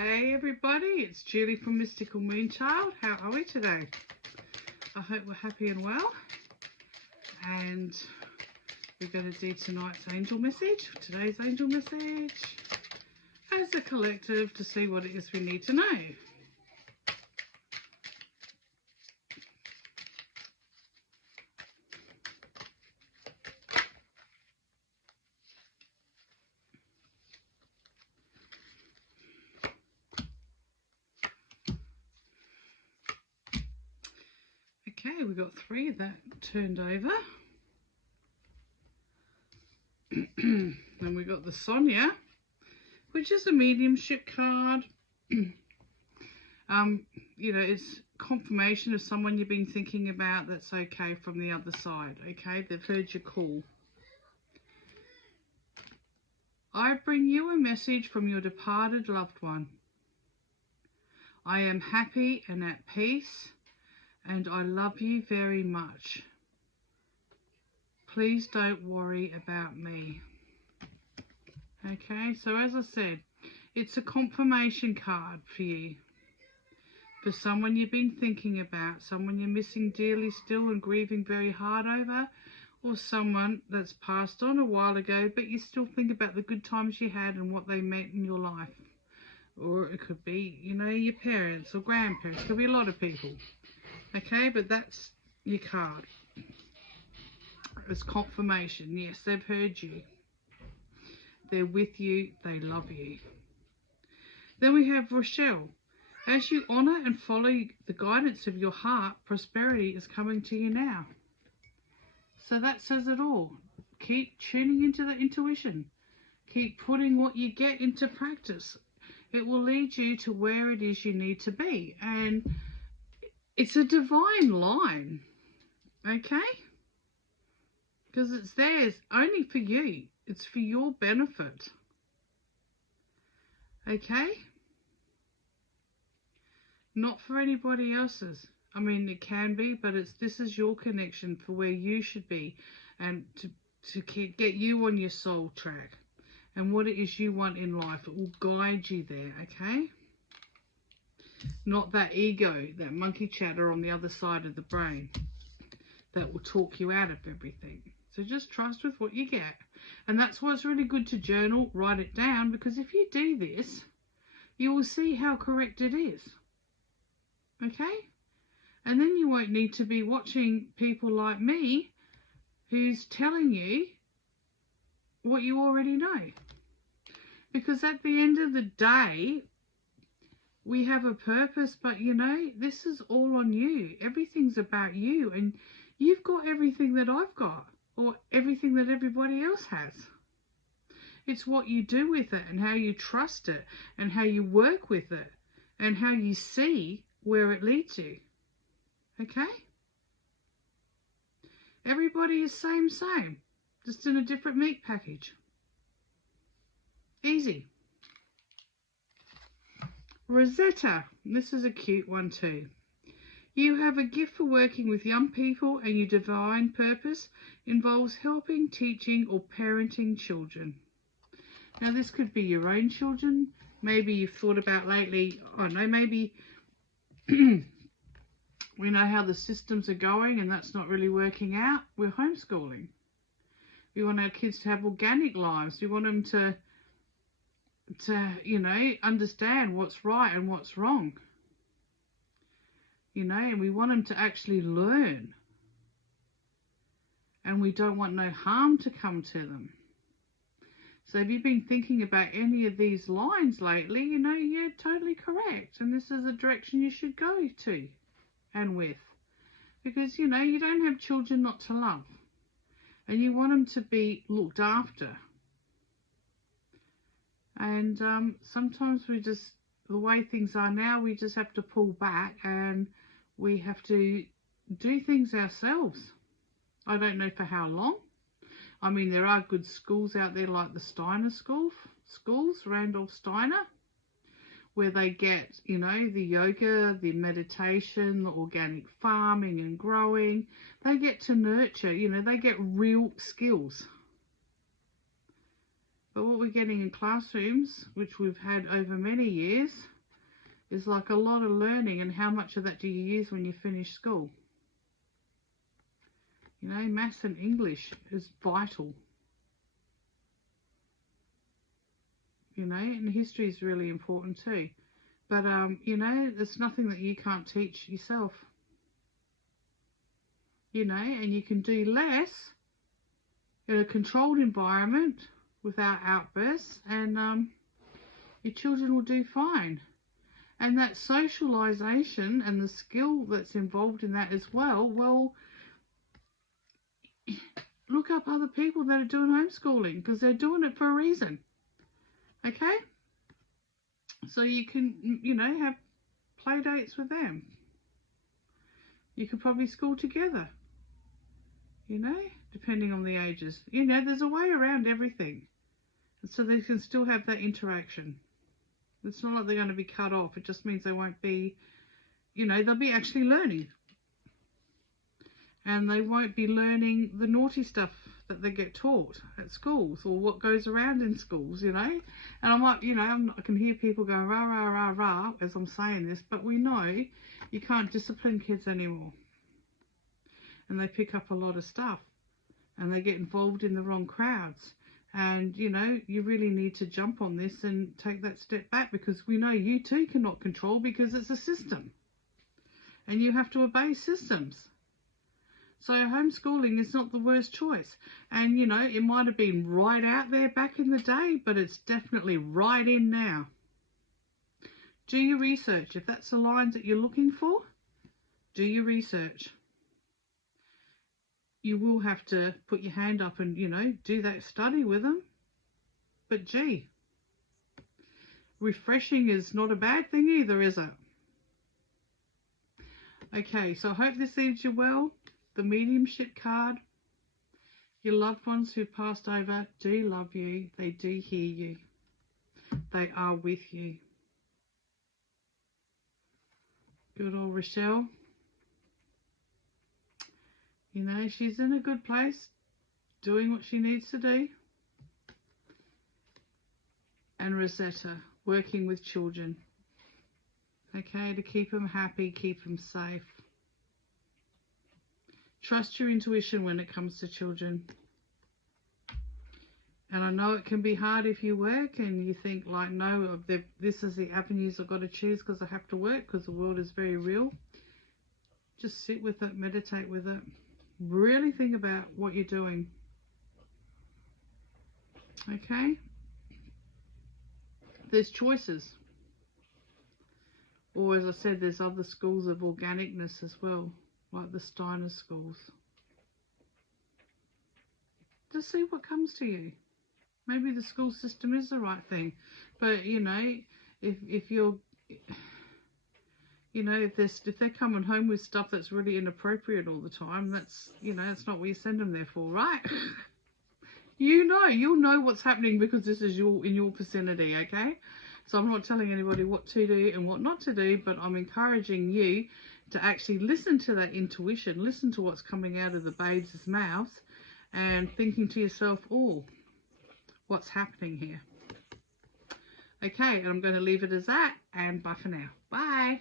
Hey everybody, it's Julie from Mystical Moonchild. How are we today? I hope we're happy and well. And we're going to do tonight's angel message, today's angel message, as a collective to see what it is we need to know. Okay, we got 3 that turned over. Then we got the Sonia, which is a mediumship card. You know, it's confirmation of someone you've been thinking about that's okay from the other side, okay? They've heard your call. I bring you a message from your departed loved one. I am happy and at peace, and I love you very much. Please don't worry about me. Okay, so as I said, it's a confirmation card for you. For someone you've been thinking about, someone you're missing dearly still and grieving very hard over, or someone that's passed on a while ago, but you still think about the good times you had and what they meant in your life. Or it could be, you know, your parents or grandparents. It could be a lot of people. Okay, but that's your card. It's confirmation. Yes, they've heard you. They're with you. They love you. Then we have Rochelle. As you honour and follow the guidance of your heart, prosperity is coming to you now. So that says it all. Keep tuning into the intuition. Keep putting what you get into practice. It will lead you to where it is you need to be. And it's a divine line, okay? Because it's theirs only for you. It's for your benefit. Okay? Not for anybody else's. I mean, it can be, but this is your connection for where you should be, and to get you on your soul track and what it is you want in life. It will guide you there, okay? Not that ego, that monkey chatter on the other side of the brain that will talk you out of everything. So just trust with what you get. And that's why it's really good to journal, write it down, because if you do this, you will see how correct it is. Okay? And then you won't need to be watching people like me who's telling you what you already know. Because at the end of the day, we have a purpose, but you know, this is all on you. Everything's about you, and you've got everything that I've got, or everything that everybody else has. It's what you do with it, and how you trust it, and how you work with it, and how you see where it leads you. Okay? Everybody is same, just in a different meat package. Easy. Rosetta, this is a cute one too. You have a gift for working with young people, and your divine purpose involves helping, teaching, or parenting children. Now this could be your own children. Maybe you've thought about lately, I don't know, maybe we know how the systems are going and that's not really working out. We're homeschooling. We want our kids to have organic lives. We want them to you know, understand what's right and what's wrong. You know, and we want them to actually learn. And we don't want no harm to come to them. So if you've been thinking about any of these lines lately, you know, you're totally correct. And this is the direction you should go to and with. Because, you know, you don't have children not to love. And you want them to be looked after. And sometimes we just, the way things are now, we just have to pull back and we have to do things ourselves. I don't know for how long. I mean, there are good schools out there like the Steiner schools, Randolph Steiner, where they get, you know, the yoga, the meditation, the organic farming and growing. They get to nurture, you know, they get real skills. But what we're getting in classrooms, which we've had over many years, is like a lot of learning, and how much of that do you use when you finish school? You know, maths and English is vital. You know, and history is really important too. But, you know, there's nothing that you can't teach yourself. You know, and you can do less in a controlled environment without outbursts, and your children will do fine. And that socialization and the skill that's involved in that as well, well, look up other people that are doing homeschooling, because they're doing it for a reason. Okay? So you can, you know, have play dates with them. You could probably school together, you know, depending on the ages. You know, there's a way around everything. So they can still have that interaction. It's not like they're going to be cut off. It just means they won't be, you know, they'll be actually learning. And they won't be learning the naughty stuff that they get taught at schools, or what goes around in schools, you know. And I'm like, you know, I can hear people going rah, rah, rah, rah as I'm saying this, but we know you can't discipline kids anymore. And they pick up a lot of stuff, and they get involved in the wrong crowds. And, you know, you really need to jump on this and take that step back, because we know you too cannot control, because it's a system. And you have to obey systems. So homeschooling is not the worst choice. And, you know, it might have been right out there back in the day, but it's definitely right in now. Do your research. If that's the lines that you're looking for, do your research. You will have to put your hand up and, you know, do that study with them. But gee, refreshing is not a bad thing either, is it? Okay, so I hope this leaves you well. The mediumship card. Your loved ones who passed over do love you. They do hear you. They are with you. Good old Rochelle. You know, she's in a good place, doing what she needs to do. And Rosetta, working with children. Okay, to keep them happy, keep them safe. Trust your intuition when it comes to children. And I know it can be hard if you work and you think like, no, this is the avenues I've got to choose because I have to work, because the world is very real. Just sit with it, meditate with it. Really think about what you're doing. Okay? There's choices. Or as I said, there's other schools of organicness as well, like the Steiner schools. Just see what comes to you. Maybe the school system is the right thing. But, you know, if you're, you know, if they're coming home with stuff that's really inappropriate all the time, that's, you know, that's not what you send them there for, right? You'll know what's happening, because this is in your vicinity, okay? So I'm not telling anybody what to do and what not to do, but I'm encouraging you to actually listen to that intuition, listen to what's coming out of the babes' mouths, and thinking to yourself, oh, what's happening here? Okay, and I'm going to leave it as that, and bye for now. Bye.